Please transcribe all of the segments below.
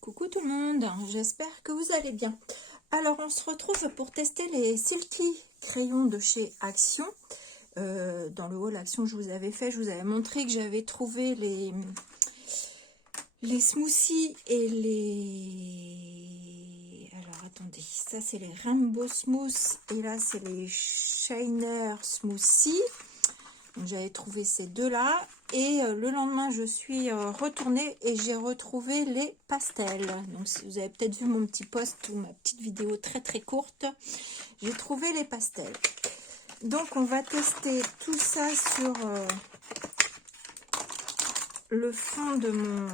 Coucou tout le monde, j'espère que vous allez bien. Alors on se retrouve pour tester les Silky crayons de chez Action. Dans le haul Action que je vous avais fait, je vous avais montré que j'avais trouvé les smoothies et les... Alors attendez, ça c'est les Rainbow Smooth et là c'est les Shiner Smoothie. J'avais trouvé ces deux-là et le lendemain, je suis retournée et j'ai retrouvé les pastels. Donc, si vous avez peut-être vu mon petit post ou ma petite vidéo très très courte, j'ai trouvé les pastels. Donc, on va tester tout ça sur le fond de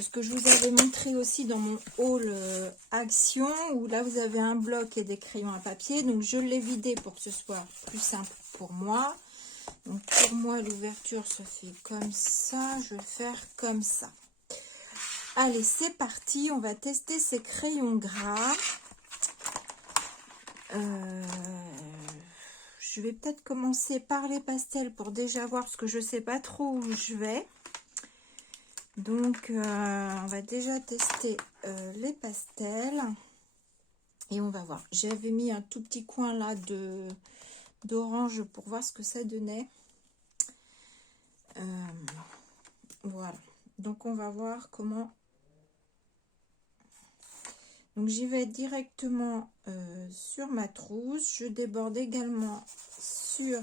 ce que je vous avais montré aussi dans mon haul Action, où là, vous avez un bloc et des crayons à papier. Donc, je l'ai vidé pour que ce soit plus simple pour moi. Donc pour moi l'ouverture se fait comme ça, je vais faire comme ça. Allez, c'est parti, on va tester ces crayons gras. Je vais peut-être commencer par les pastels pour déjà voir, parce que je ne sais pas trop où je vais. Donc on va déjà tester les pastels et on va voir. J'avais mis un tout petit coin là d'orange pour voir ce que ça donnait. Voilà, donc on va voir comment. Donc j'y vais directement sur ma trousse. Je déborde également sur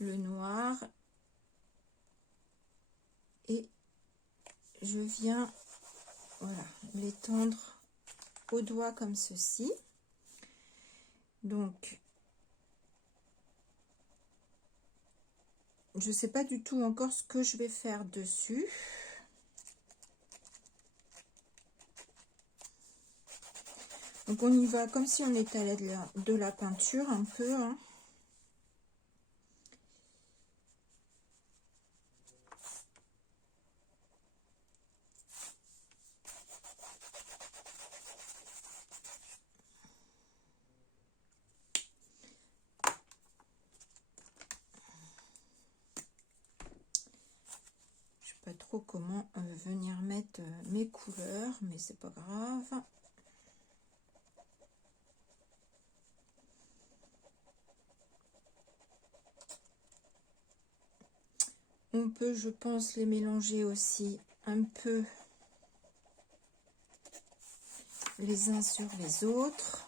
le noir et je viens, voilà, l'étendre au doigt comme ceci. Donc je ne sais pas du tout encore ce que je vais faire dessus. Donc on y va comme si on étalait de la peinture un peu, hein. Je sais pas trop comment venir mettre mes couleurs, mais c'est pas grave. On peut, je pense, les mélanger aussi un peu les uns sur les autres.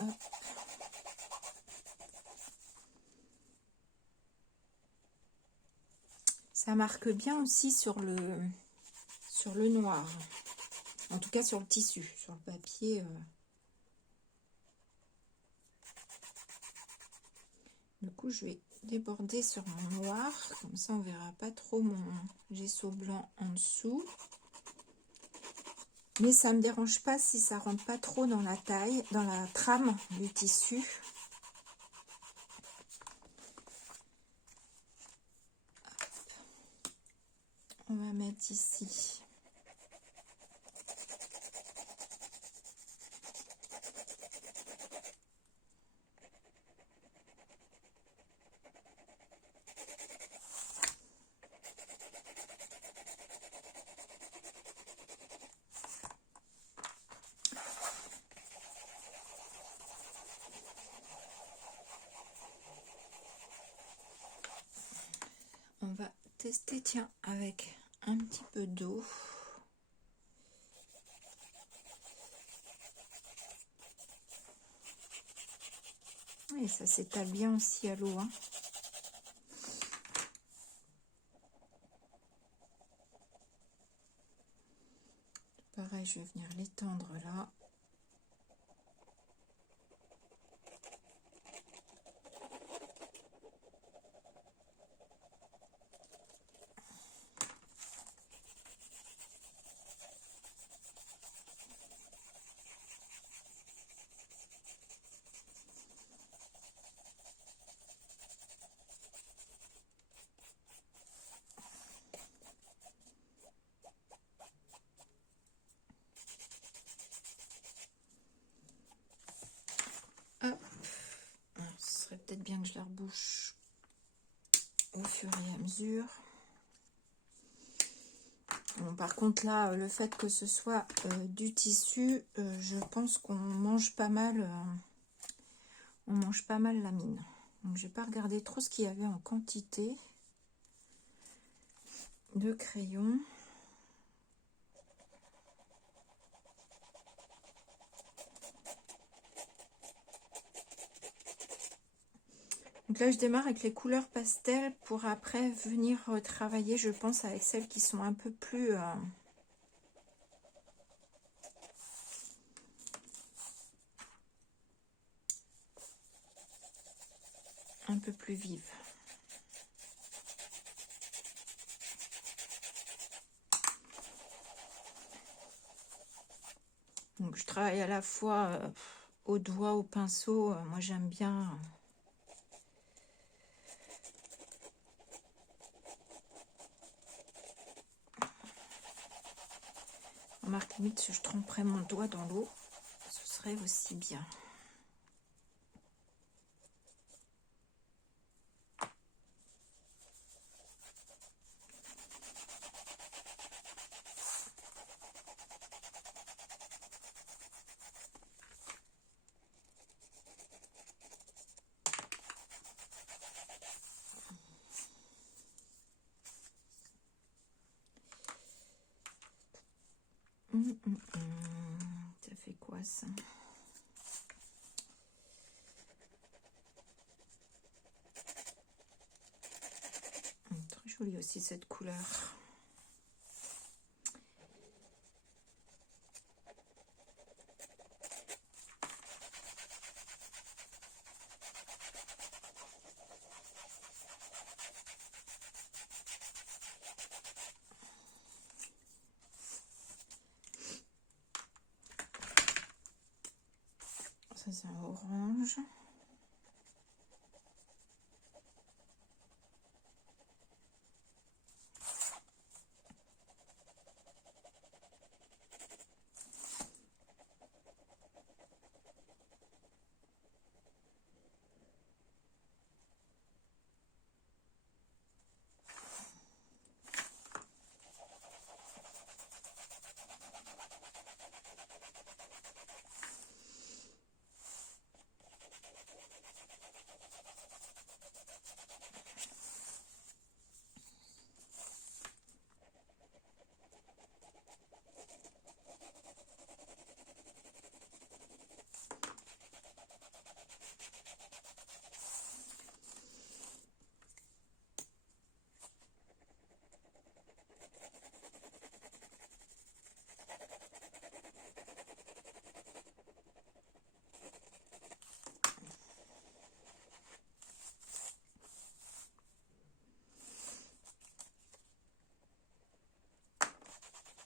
Hop. Ça marque bien aussi sur le noir. En tout cas sur le tissu, sur le papier. Du coup, je vais déborder sur mon noir. Comme ça, on verra pas trop mon gesso blanc en dessous. Mais ça me dérange pas si ça rentre pas trop dans la taille, dans la trame du tissu. On va mettre ici. On va tester, tiens, avec un petit peu d'eau. Et ça s'étale bien aussi à l'eau, hein. Pareil, je vais venir l'étendre là. mesure. Bon, par contre là, le fait que ce soit du tissu, je pense qu'on mange pas mal, la mine. Donc j'ai pas regardé trop ce qu'il y avait en quantité de crayons. Donc là, je démarre avec les couleurs pastel pour après venir travailler, je pense, avec celles qui sont un peu plus... un peu plus vives. Donc je travaille à la fois au doigt, au pinceau. Moi, j'aime bien... Remarque, limite, si je tremperais mon doigt dans l'eau, ce serait aussi bien. Ça fait quoi ça? Très jolie aussi cette couleur. Ça c'est un orange.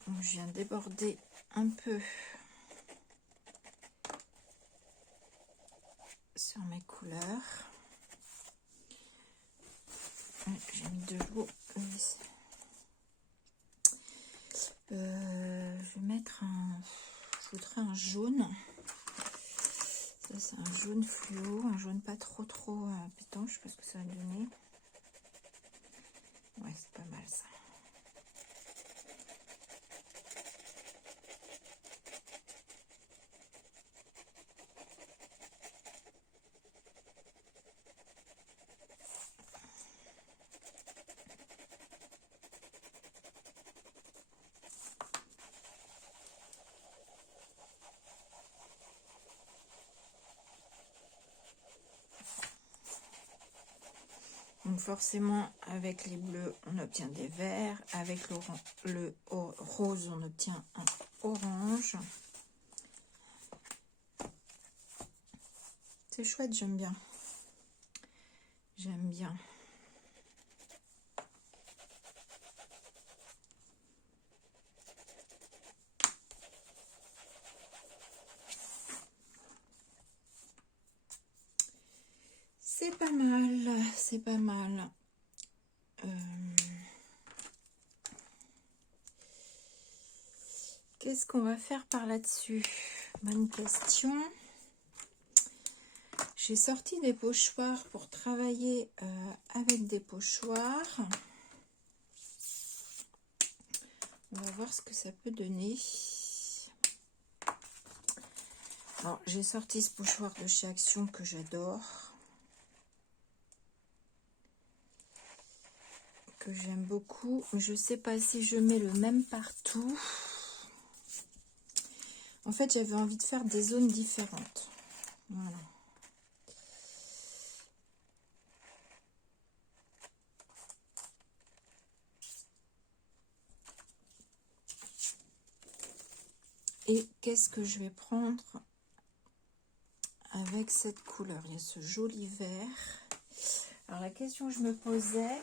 Donc, je viens déborder un peu sur mes couleurs. J'ai mis de l'eau. Je vais mettre je voudrais un jaune. Ça c'est un jaune fluo, un jaune pas trop pétant, je sais pas ce que ça va donner. Ouais, c'est pas mal ça. Donc forcément, avec les bleus, on obtient des verts. Avec le rose, on obtient un orange. C'est chouette, j'aime bien. J'aime bien. C'est pas mal, c'est pas mal. Qu'est-ce qu'on va faire par là-dessus? Bonne question. J'ai sorti des pochoirs pour travailler avec des pochoirs. On va voir ce que ça peut donner. Alors, j'ai sorti ce pochoir de chez Action que j'adore. Que j'aime beaucoup. Je ne sais pas si je mets le même partout. En fait, j'avais envie de faire des zones différentes. Voilà. Et qu'est-ce que je vais prendre avec cette couleur? Il y a ce joli vert. Alors, la question que je me posais,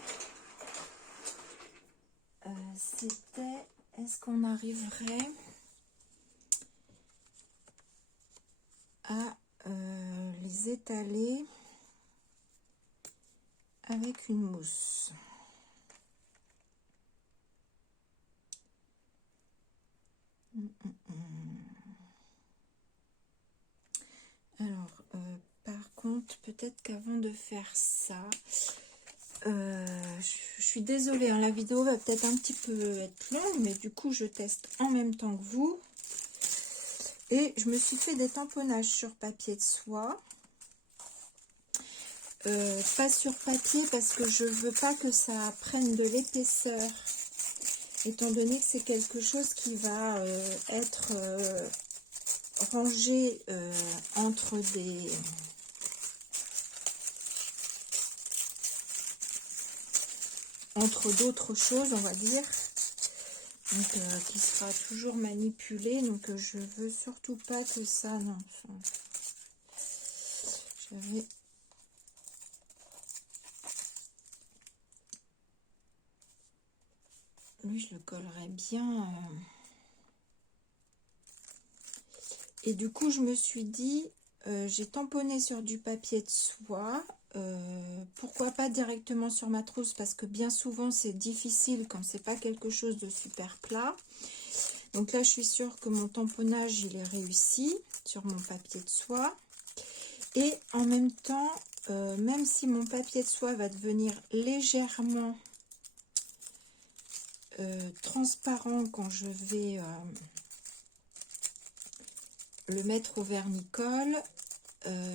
c'était, est-ce qu'on arriverait à les étaler avec une mousse? Alors, par contre, peut-être qu'avant de faire ça, je suis désolée, hein, la vidéo va peut-être un petit peu être longue, mais du coup, je teste en même temps que vous. Et je me suis fait des tamponnages sur papier de soie. Pas sur papier parce que je veux pas que ça prenne de l'épaisseur, étant donné que c'est quelque chose qui va être rangé entre d'autres choses, on va dire, donc qui sera toujours manipulé. Donc je veux surtout pas que ça, non, j'avais lui, je le collerai bien. Et du coup, je me suis dit, j'ai tamponné sur du papier de soie. Pourquoi pas directement sur ma trousse? Parce que bien souvent, c'est difficile quand c'est pas quelque chose de super plat. Donc là, je suis sûre que mon tamponnage, il est réussi sur mon papier de soie. Et en même temps, même si mon papier de soie va devenir légèrement transparent quand je vais le mettre au vernicole,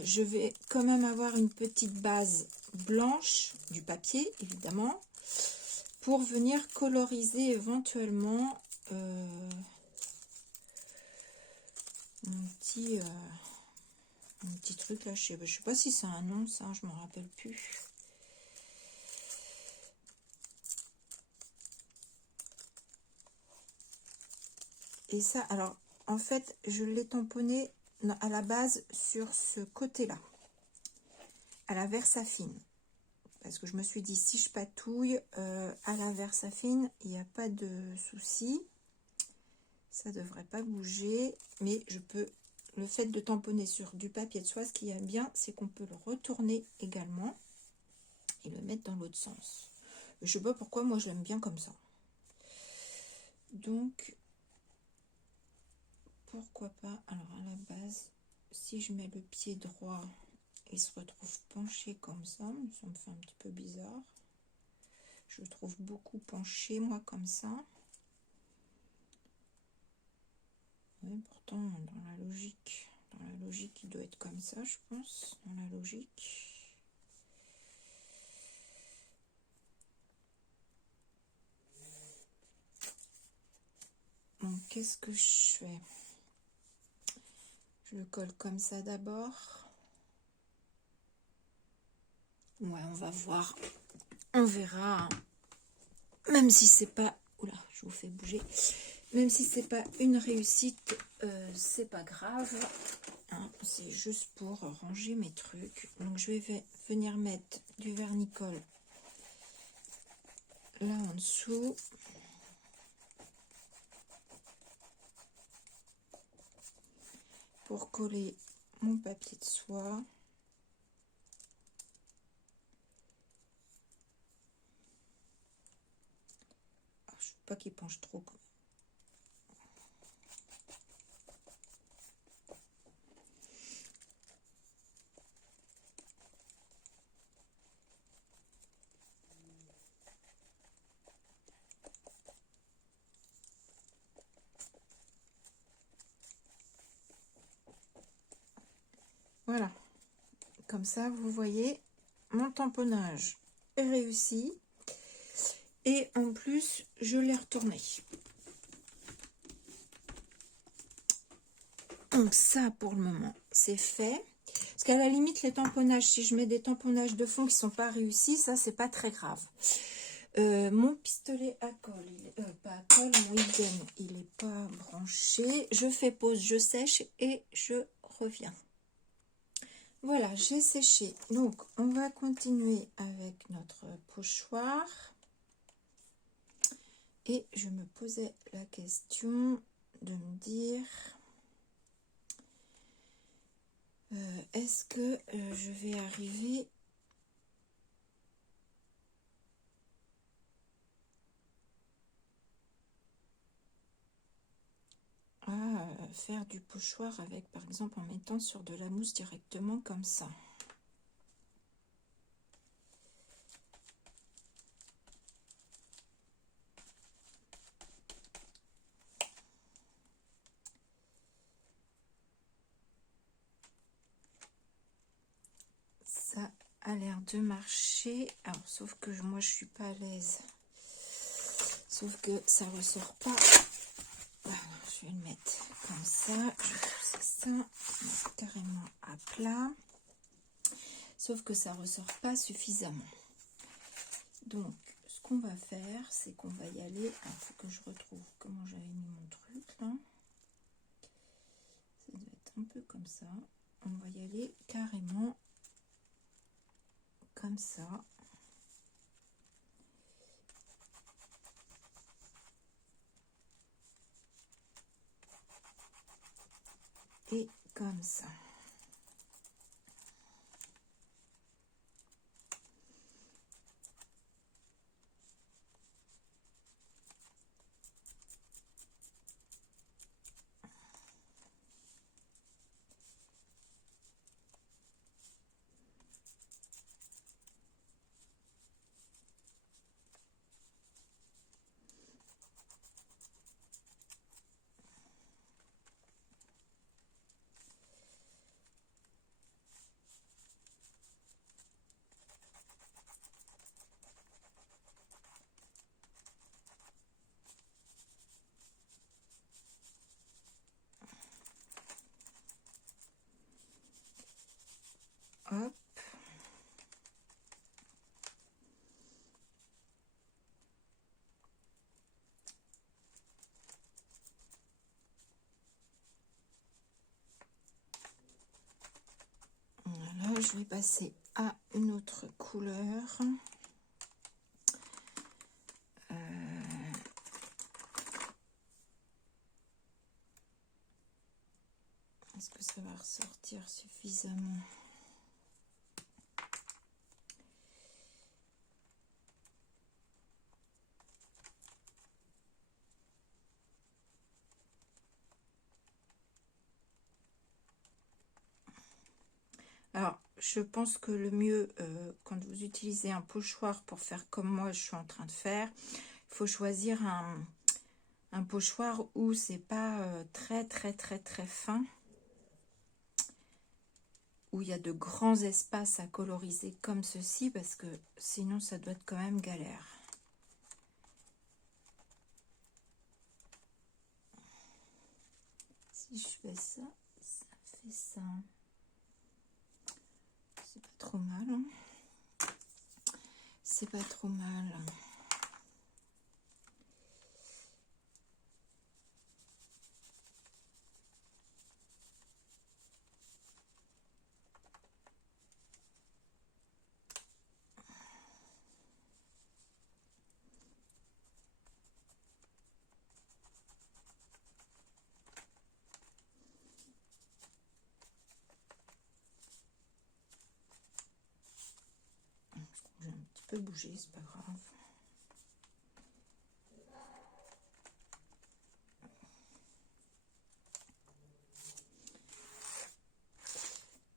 je vais quand même avoir une petite base blanche du papier, évidemment, pour venir coloriser éventuellement mon petit truc là. Je sais pas si c'est un nom, ça, je m'en rappelle plus. Et ça, alors, en fait, je l'ai tamponné à la base sur ce côté-là, à la Versafine. Parce que je me suis dit, si je patouille à la Versafine, il n'y a pas de souci. Ça devrait pas bouger, mais je peux, le fait de tamponner sur du papier de soie, ce qui est bien, c'est qu'on peut le retourner également et le mettre dans l'autre sens. Je sais pas pourquoi, moi je l'aime bien comme ça. Donc, pourquoi pas? Alors à la base, si je mets le pied droit, il se retrouve penché comme ça me fait un petit peu bizarre. Je le trouve beaucoup penché, moi, comme ça. Ouais, pourtant, dans la logique, il doit être comme ça, je pense, dans la logique. Donc, qu'est-ce que je fais? Je le colle comme ça d'abord. Ouais, on va voir. On verra. Même si c'est pas... Oula, je vous fais bouger. Même si c'est pas une réussite, c'est pas grave. Hein, c'est juste pour ranger mes trucs. Donc, je vais venir mettre du vernicole là en dessous. Pour coller mon papier de soie. Ah, je ne veux pas qu'il penche trop. Comme ça, vous voyez, mon tamponnage est réussi. Et en plus, je l'ai retourné. Donc ça, pour le moment, c'est fait. Parce qu'à la limite, les tamponnages, si je mets des tamponnages de fond qui ne sont pas réussis, ça, c'est pas très grave. Mon pistolet à colle, pas à colle, mon Hiden, il n'est pas branché. Je fais pause, je sèche et je reviens. Voilà, j'ai séché. Donc, on va continuer avec notre pochoir. Et je me posais la question de me dire... est-ce que je vais arriver à faire du pochoir avec, par exemple, en mettant sur de la mousse directement comme ça. Ça a l'air de marcher. Alors, sauf que moi, je suis pas à l'aise. Sauf que ça ressort pas. Voilà, je vais le mettre comme ça. Je vais pousser ça carrément à plat. Sauf que ça ressort pas suffisamment. Donc, ce qu'on va faire, c'est qu'on va y aller. Il faut que je retrouve comment j'avais mis mon truc là. Ça doit être un peu comme ça. On va y aller carrément comme ça. Et comme ça. Hop. Voilà, je vais passer à une autre couleur. Est-ce que ça va ressortir suffisamment? Alors, je pense que le mieux, quand vous utilisez un pochoir pour faire comme moi, je suis en train de faire, il faut choisir un pochoir où c'est pas très fin, où il y a de grands espaces à coloriser comme ceci, parce que sinon ça doit être quand même galère. Si je fais ça, ça fait ça. C'est pas trop mal. Hein. C'est pas trop mal. J'ai un petit peu bougé, c'est pas grave.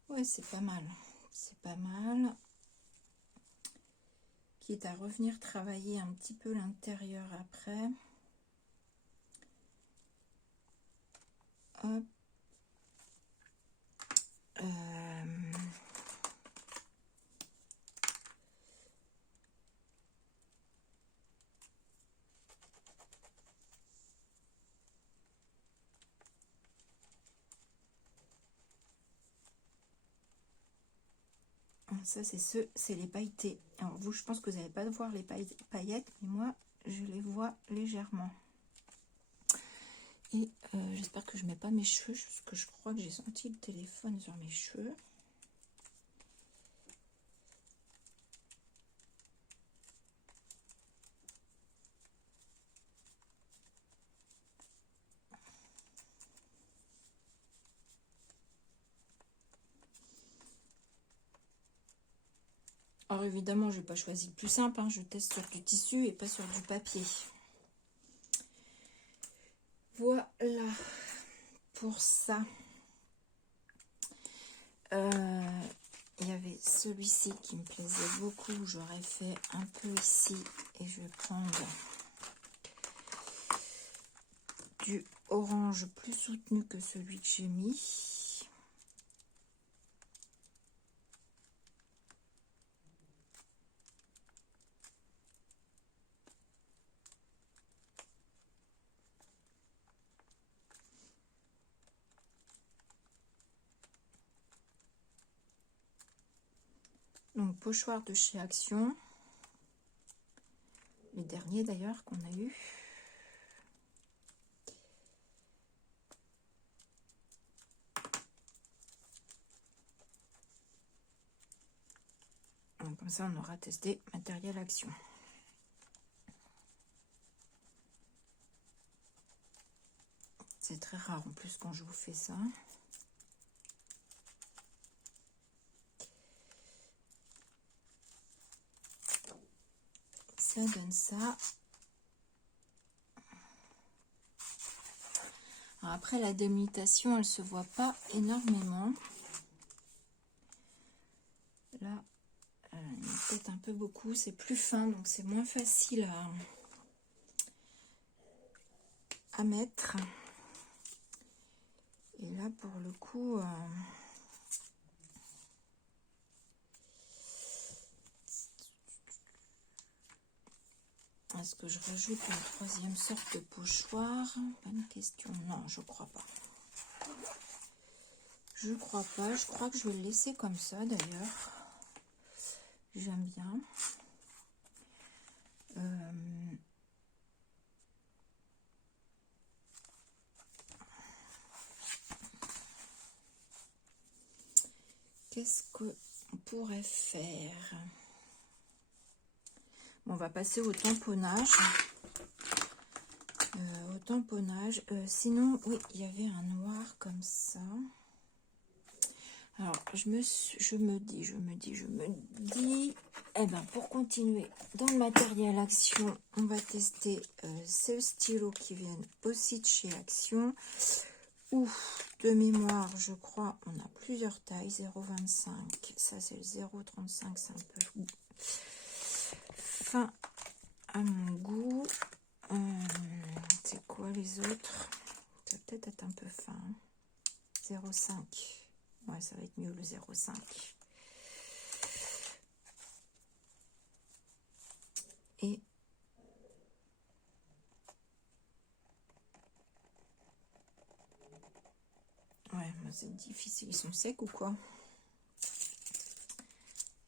Ouais, c'est pas mal. C'est pas mal. Quitte à revenir travailler un petit peu l'intérieur après. Hop. Ça, c'est les pailletés. Alors vous, je pense que vous n'allez pas voir les paillettes, mais moi, je les vois légèrement. Et j'espère que je ne mets pas mes cheveux, parce que je crois que j'ai senti le téléphone sur mes cheveux. Alors évidemment, je n'ai pas choisi le plus simple, hein, je teste sur du tissu et pas sur du papier. Voilà pour ça. Il y avait celui-ci qui me plaisait beaucoup. J'aurais fait un peu ici et je vais prendre du orange plus soutenu que celui que j'ai mis. Donc pochoir de chez Action, le dernier d'ailleurs qu'on a eu. Donc, comme ça on aura testé matériel Action. C'est très rare en plus quand je vous fais ça. Ça donne ça. Alors après la délimitation, elle se voit pas énormément. Là, peut-être un peu beaucoup. C'est plus fin, donc c'est moins facile à mettre. Et là, pour le coup, est-ce que je rajoute une troisième sorte de pochoir? Bonne question. Non, je crois pas. Je crois pas. Je crois que je vais le laisser comme ça d'ailleurs. J'aime bien. Qu'est-ce qu'on pourrait faire? Bon, on va passer au tamponnage. Sinon, oui, il y avait un noir comme ça. Alors, je me dis, eh ben, pour continuer dans le matériel Action, on va tester ce stylo qui viennent aussi de chez Action. Ou de mémoire, je crois, on a plusieurs tailles, 0,25. Ça, c'est le 0,35, c'est un peu fin à mon goût. C'est quoi les autres? Ça va peut-être être un peu fin. 0,5. Ouais, ça va être mieux le 0,5. Et ouais, c'est difficile. Ils sont secs ou quoi?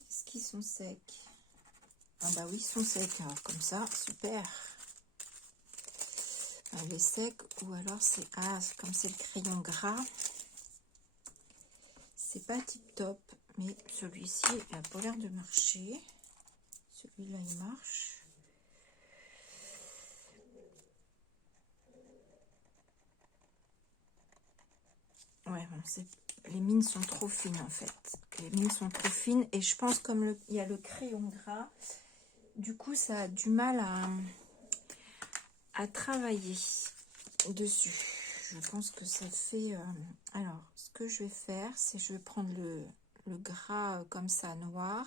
Est-ce qu'ils sont secs? Ah bah oui, ils sont secs. Alors comme ça, super. Elle est sec ou alors c'est... Ah, comme c'est le crayon gras. C'est pas tip top. Mais celui-ci, il a pas l'air de marcher. Celui-là, il marche. Ouais, bon, les mines sont trop fines en fait. Les mines sont trop fines et je pense comme il y a le crayon gras, du coup ça a du mal à travailler dessus. Je pense que ça fait... alors, ce que je vais faire, c'est je vais prendre le gras comme ça, noir.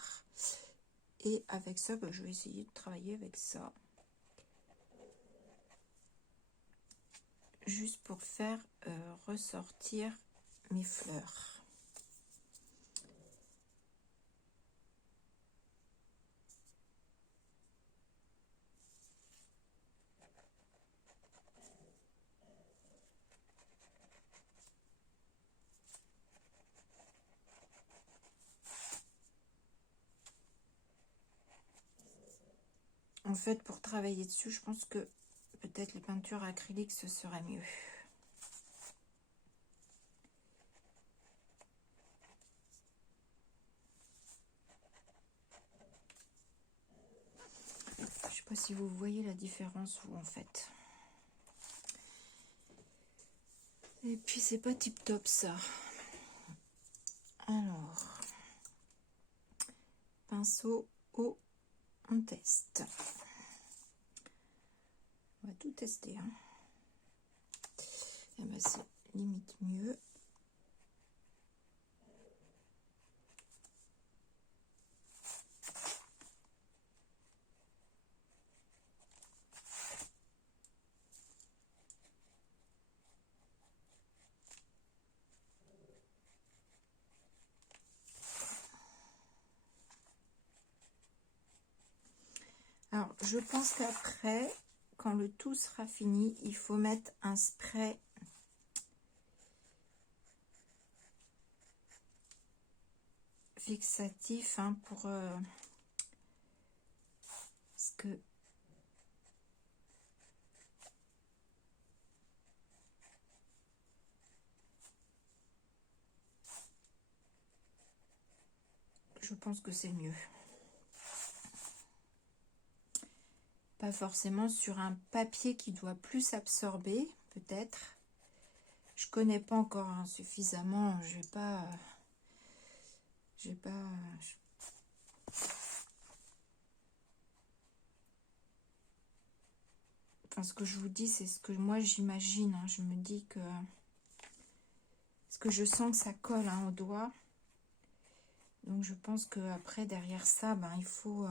Et avec ça, bah, je vais essayer de travailler avec ça. Juste pour faire ressortir mes fleurs. En fait, pour travailler dessus, je pense que peut-être les peintures acryliques, ce serait mieux. Je sais pas si vous voyez la différence, vous, en fait. Et puis, c'est pas tip top, ça. Alors, pinceau haut, on teste. On va tout tester, hein. Et ben, c'est limite mieux. Alors, je pense qu'après, quand le tout sera fini, il faut mettre un spray fixatif, hein, pour ce que je pense que c'est mieux. Pas forcément sur un papier qui doit plus absorber, peut-être. Je connais pas encore, hein, suffisamment. J'ai pas. Enfin, ce que je vous dis, c'est ce que moi j'imagine, hein. Je me dis que parce que je sens que ça colle, hein, au doigt. Donc je pense que après derrière ça, ben il faut.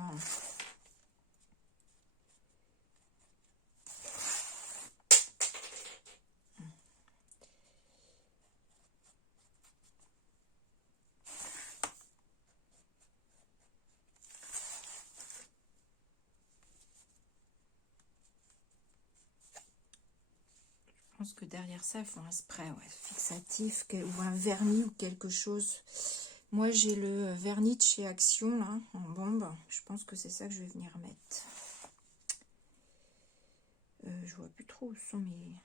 Je pense que derrière ça, il faut un spray, ouais, fixatif ou un vernis ou quelque chose. Moi, j'ai le vernis de chez Action, là, en bombe. Je pense que c'est ça que je vais venir mettre. Je vois plus trop où sont mes...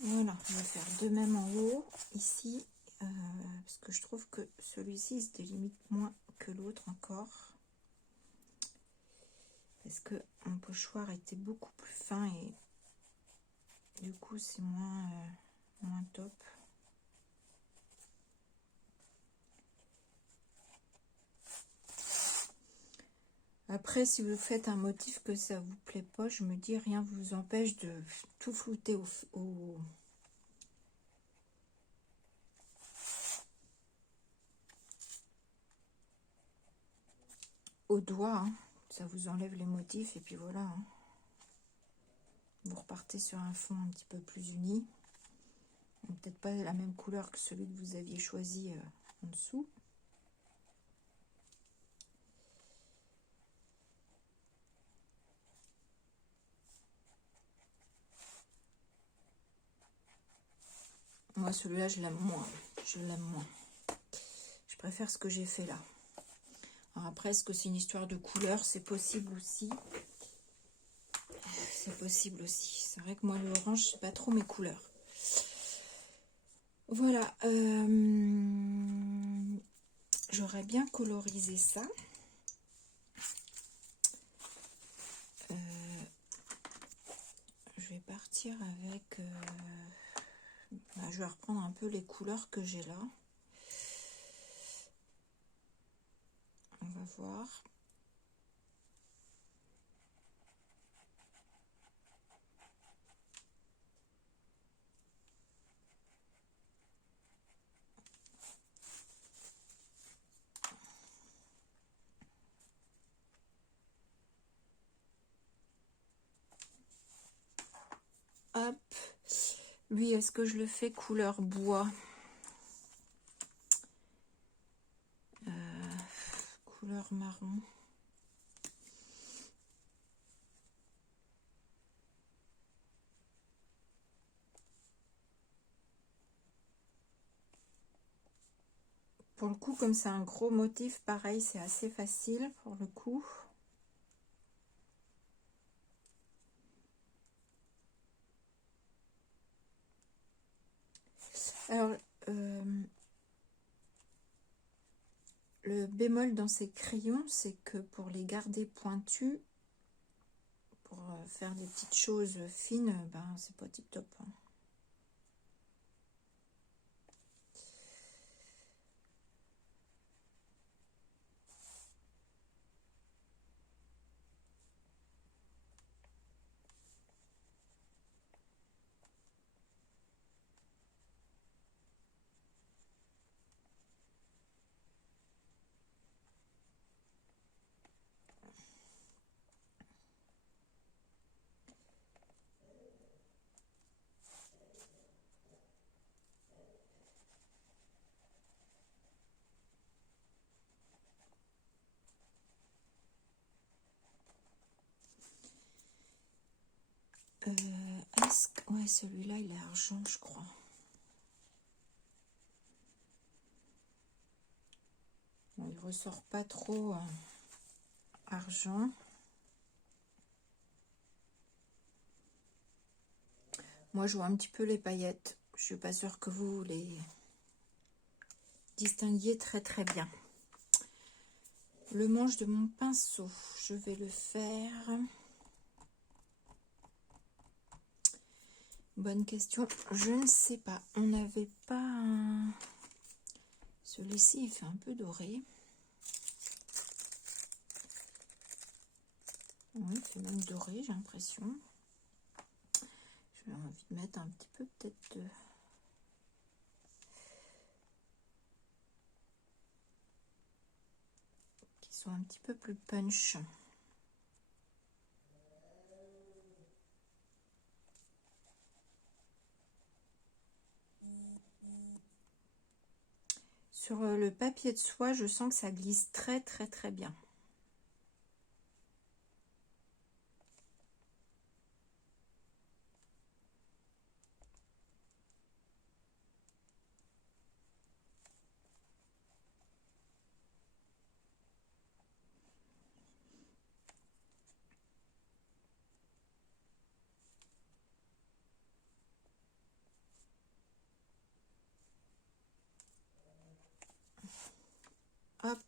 Voilà, je vais faire de même en haut, ici, parce que je trouve que celui-ci il se délimite moins que l'autre encore. Parce que mon pochoir était beaucoup plus fin et du coup c'est moins top. Après, si vous faites un motif que ça vous plaît pas, je me dis rien vous empêche de tout flouter au doigt, hein. Ça vous enlève les motifs et puis voilà, hein. Vous repartez sur un fond un petit peu plus uni. Peut-être pas la même couleur que celui que vous aviez choisi en dessous. Moi, celui-là, je l'aime moins. Je l'aime moins. Je préfère ce que j'ai fait là. Alors après, est-ce que c'est une histoire de couleur? C'est possible aussi. C'est possible aussi. C'est vrai que moi, le orange, c'est pas trop mes couleurs. Voilà. J'aurais bien colorisé ça. Je vais partir avec... je vais reprendre un peu les couleurs que j'ai là. On va voir. Hop. Lui, est-ce que je le fais couleur bois? Couleur marron. Pour le coup, comme c'est un gros motif, pareil, c'est assez facile pour le coup. Alors, le bémol dans ces crayons, c'est que pour les garder pointus, pour faire des petites choses fines, ben c'est pas tip top. Hein. Ouais, celui-là, il est argent, je crois. Bon, il ressort pas trop argent. Moi, je vois un petit peu les paillettes. Je suis pas sûre que vous les distinguiez très très bien. Le manche de mon pinceau, je vais le faire. Bonne question. Je ne sais pas. On n'avait pas un... Celui-ci, il fait un peu doré. Oui, il fait même doré, j'ai l'impression. J'ai envie de mettre un petit peu peut-être de... qui soit un petit peu plus punch. Sur le papier de soie, je sens que ça glisse très très très bien. Hop.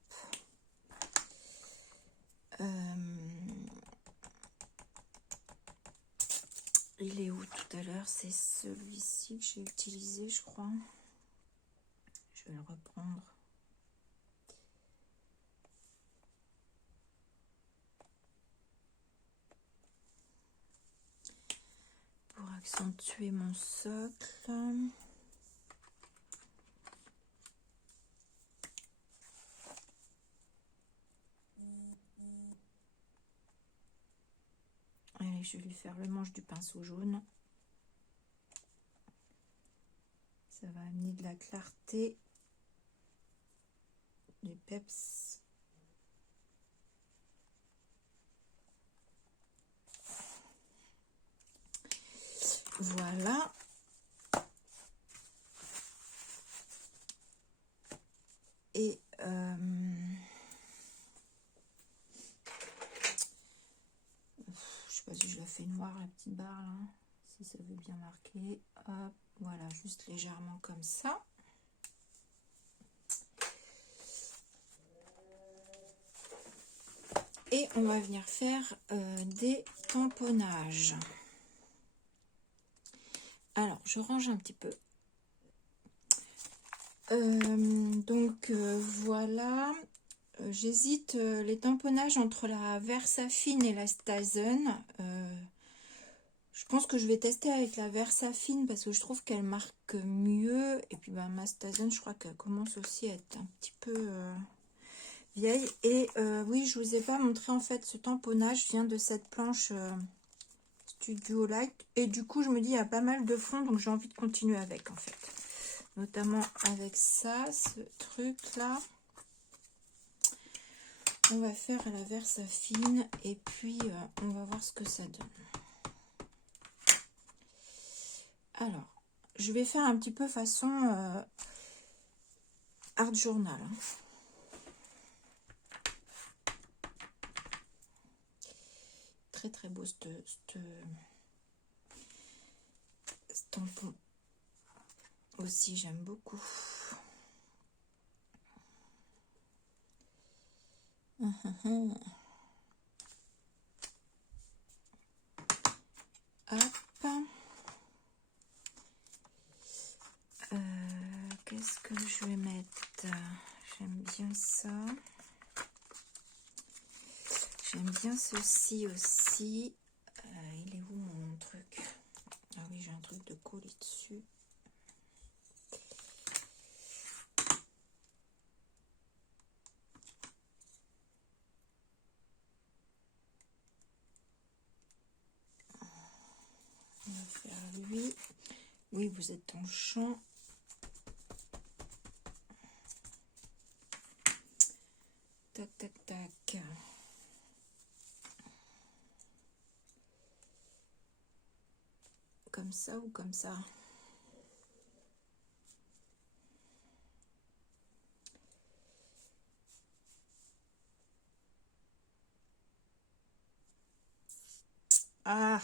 Il est où tout à l'heure? C'est celui-ci que j'ai utilisé, je crois. Je vais le reprendre. Pour accentuer mon socle. Allez, je vais lui faire le manche du pinceau jaune. Ça va amener de la clarté, du peps. Voilà. Et je sais pas si je la fais noire, la petite barre là, si ça veut bien marquer. Hop, voilà, juste légèrement comme ça. Et on va venir faire des tamponnages. Alors, je range un petit peu. Voilà. J'hésite les tamponnages entre la Versafine et la Stazen. Je pense que je vais tester avec la Versafine parce que je trouve qu'elle marque mieux. Et puis ma Stazen, je crois qu'elle commence aussi à être un petit peu vieille. Et oui, je vous ai pas montré en fait, ce tamponnage vient de cette planche Studio Light. Et du coup, je me dis, il y a pas mal de fonds, donc j'ai envie de continuer avec, en fait. Notamment avec ça, ce truc-là. On va faire à la Versafine et puis on va voir ce que ça donne. Alors, je vais faire un petit peu façon art journal. Hein. Très très beau ce tampon. Aussi, j'aime beaucoup. Hop. Qu'est-ce que je vais mettre? J'aime bien ça. J'aime bien ceci aussi. Il est où mon truc? Ah oui, j'ai un truc de coller dessus. On va faire lui. Oui, vous êtes en champ. Tac, tac, tac. Comme ça ou comme ça? Ah!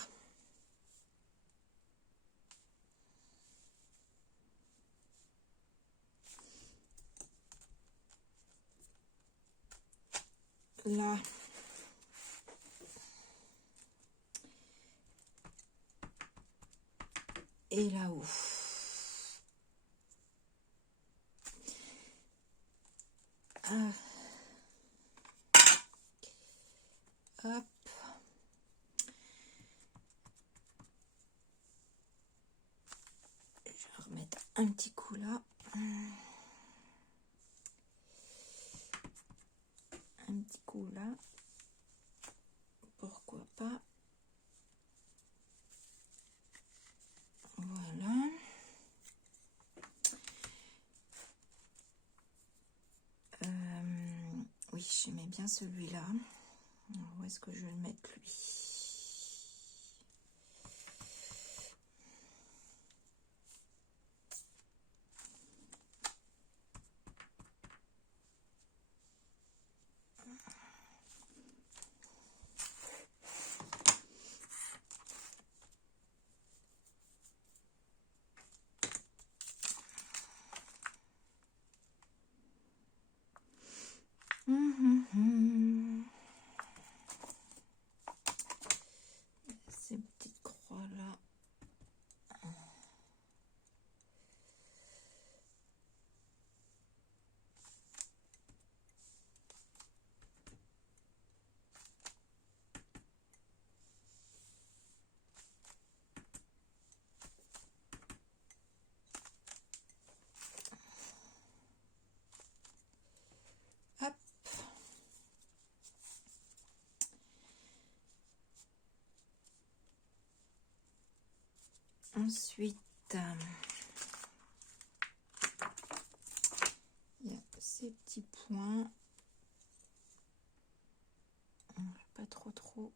Là. Et là-haut. Ah. Hop. Je vais remettre un petit coup là. Un petit coup là. Pourquoi pas. Voilà. Oui, j'aimais bien celui-là. Où est-ce que je vais le mettre lui? Ces petites croix là. Hop. Ensuite, il y a ces petits points. Pas trop.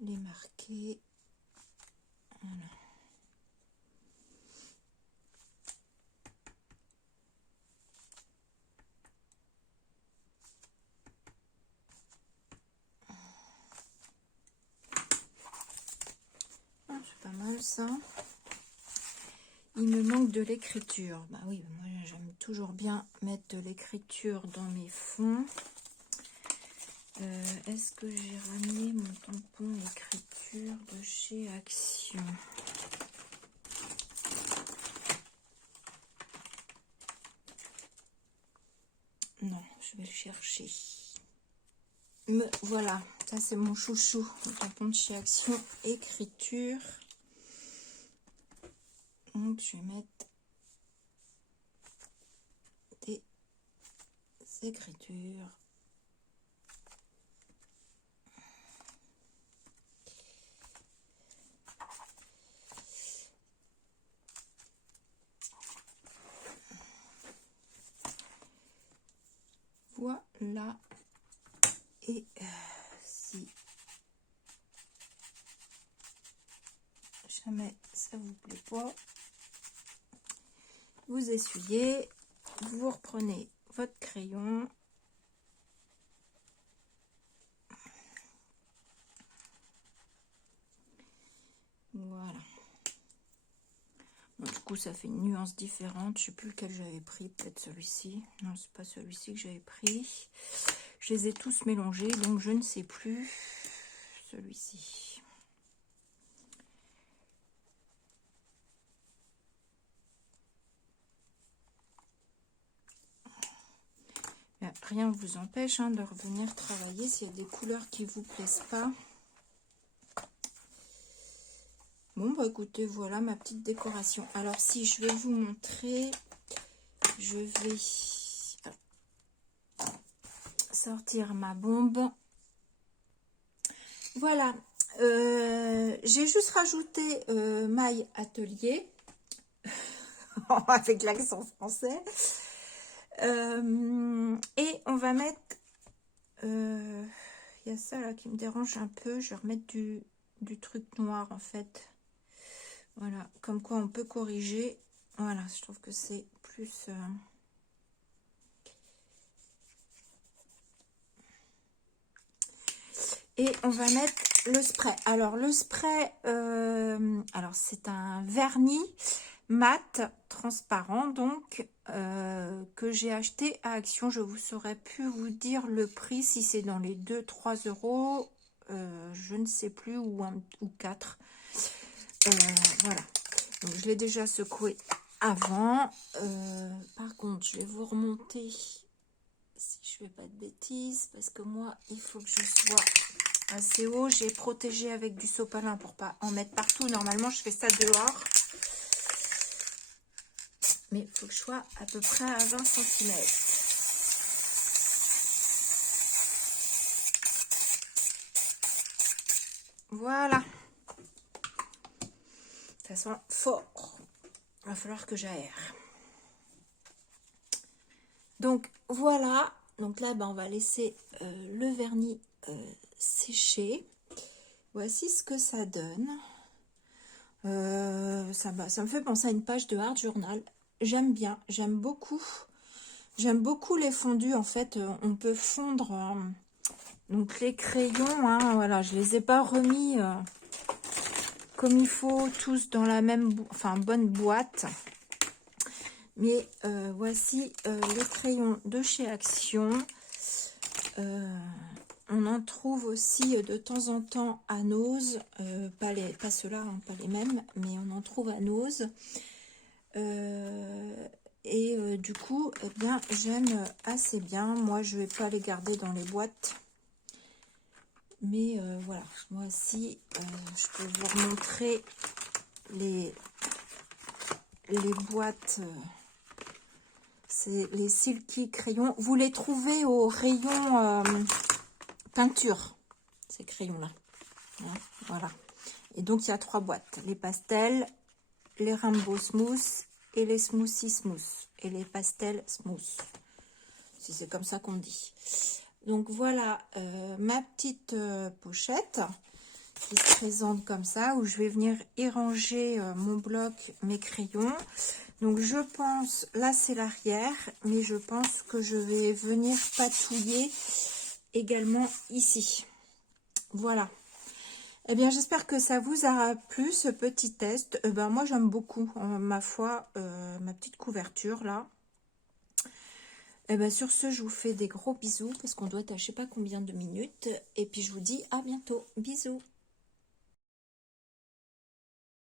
Les marquer. Voilà. Ah, c'est pas mal ça. Il me manque de l'écriture. Bah oui, moi j'aime toujours bien mettre de l'écriture dans mes fonds. Est-ce que j'ai ramené mon tampon écriture de chez Action? Non, je vais le chercher. Me voilà, ça c'est mon chouchou, le tampon de chez Action écriture. Donc je vais mettre des écritures. Voilà. Et si jamais ça vous plaît pas, vous essuyez, vous reprenez votre crayon. Voilà. Bon, du coup, ça fait une nuance différente. Je sais plus lequel j'avais pris. Peut-être celui-ci. Non, c'est pas celui-ci que j'avais pris. Je les ai tous mélangés, donc je ne sais plus celui-ci. Rien ne vous empêche hein, de revenir travailler s'il y a des couleurs qui vous plaisent pas. Bon, bah écoutez, voilà ma petite décoration. Alors, si je vais vous montrer, je vais sortir ma bombe. Voilà. J'ai juste rajouté maille atelier avec l'accent français. Et on va mettre... Il y a ça là qui me dérange un peu. Je vais remettre du truc noir en fait. Voilà, comme quoi on peut corriger. Voilà, je trouve que c'est plus... Et on va mettre le spray. Alors le spray, alors c'est un vernis mat transparent donc que j'ai acheté à Action. Je vous saurais plus vous dire le prix, si c'est dans les 2-3 euros, je ne sais plus, ou 4. Voilà, donc je l'ai déjà secoué avant. Par contre, je vais vous remonter si je fais pas de bêtises, parce que moi il faut que je sois assez haut. J'ai protégé avec du sopalin pour pas en mettre partout. Normalement je fais ça dehors, mais il faut que je sois à peu près à 20 cm. Voilà, ça sent fort. Il va falloir que j'aère. Donc voilà, donc là ben, on va laisser le vernis sécher. Voici ce que ça donne. Ça me fait penser à une page de Art Journal. J'aime bien, j'aime beaucoup. J'aime beaucoup les fondus. En fait, on peut fondre donc les crayons. Hein, voilà, je les ai pas remis comme il faut tous dans la même, bonne boîte. Mais voici les crayons de chez Action. On en trouve aussi de temps en temps à Nose, pas ceux-là, hein, pas les mêmes, mais on en trouve à Nose. Du coup, eh bien, j'aime assez bien. Moi, je vais pas les garder dans les boîtes. Mais voilà, moi aussi, je peux vous remontrer les boîtes. C'est les Silky crayons. Vous les trouvez au rayon peinture, ces crayons-là. Hein, voilà. Et donc, il y a 3 boîtes. Les pastels, les Rainbow Smooth et les Smoothie Smooth. Et les pastels Smooth. Si c'est comme ça qu'on dit. Donc, voilà ma petite pochette qui se présente comme ça, où je vais venir y ranger mon bloc, mes crayons. Donc, je pense, là, c'est l'arrière, mais je pense que je vais venir patouiller également ici. Voilà. Eh bien, j'espère que ça vous aura plu, ce petit test. Moi, j'aime beaucoup, ma foi, ma petite couverture, là. Sur ce, je vous fais des gros bisous, parce qu'on doit être à je sais pas combien de minutes. Et puis, je vous dis à bientôt. Bisous.